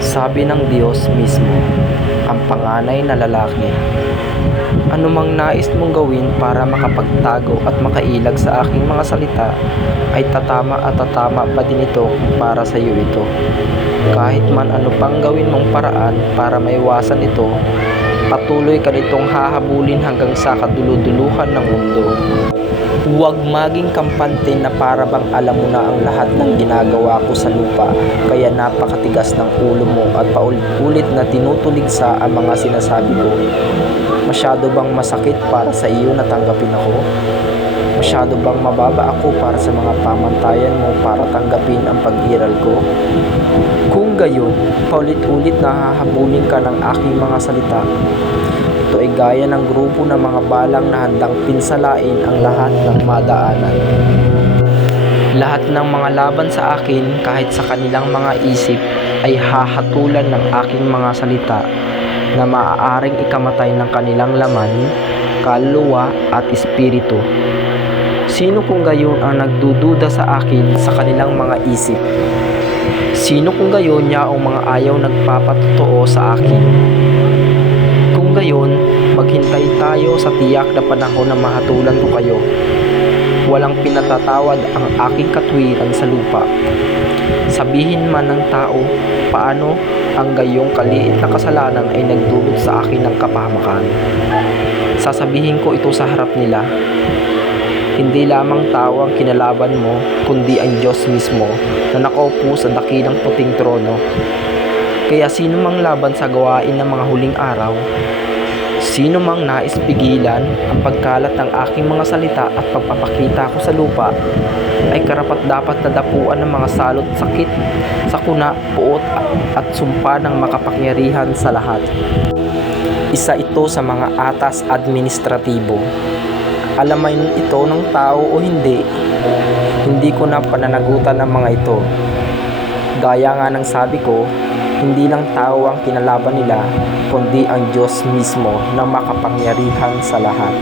Sabi ng Diyos mismo, ang panganay na lalaki. Anumang nais mong gawin para makapagtago at makailag sa aking mga salita ay tatama at tatama pa din ito para sa iyo ito. Kahit man ano pang gawin mong paraan para maiwasan ito, patuloy ka nitong hahabulin hanggang sa kaduluduluhan ng mundo. Huwag maging kampante na para bang alam mo na ang lahat ng ginagawa ko sa lupa kaya napakatigas ng ulo mo at paulit-ulit na tinutuligsa ang mga sinasabi ko. Masyado bang masakit para sa iyo na tanggapin ako? Masyado bang mababa ako para sa mga pamantayan mo para tanggapin ang pag-iral ko? Kung gayon, paulit-ulit na hahabulin ka ng aking mga salita, ay gaya ng grupo ng mga balang na handang pinsalain ang lahat ng madaanan. Lahat ng mga laban sa akin kahit sa kanilang mga isip ay hahatulan ng aking mga salita na maaaring ikamatay ng kanilang laman, kaluluwa at espiritu. Sino kung gayon ang nagdududa sa akin sa kanilang mga isip? Sino kung gayon niya ang mga ayaw nagpapatotoo sa akin? Gayon, maghintay tayo sa tiyak na panahon na mahatulan ko kayo. Walang pinatatawad ang aking katwiran sa lupa. Sabihin man ng tao, paano ang gayong kaliit na kasalanan ay nagdulot sa akin ng kapahamakan. Sasabihin ko ito sa harap nila. Hindi lamang tao ang kinalaban mo, kundi ang Diyos mismo na nakaupo sa dakilang puting trono. Kaya sino mang laban sa gawain ng mga huling araw, sino mang nais pigilan ang pagkalat ng aking mga salita at pagpapakita ko sa lupa, ay karapat dapat na dapuan ng mga salot sakit, sakuna, puot at sumpa ng makapangyarihan sa lahat. Isa ito sa mga atas administratibo. Alaman ito ng tao o hindi, hindi ko na pananagutan ng mga ito. Gaya nga ng sabi ko, hindi lang tao ang kinalaban nila, kundi ang Diyos mismo na makapangyarihan sa lahat.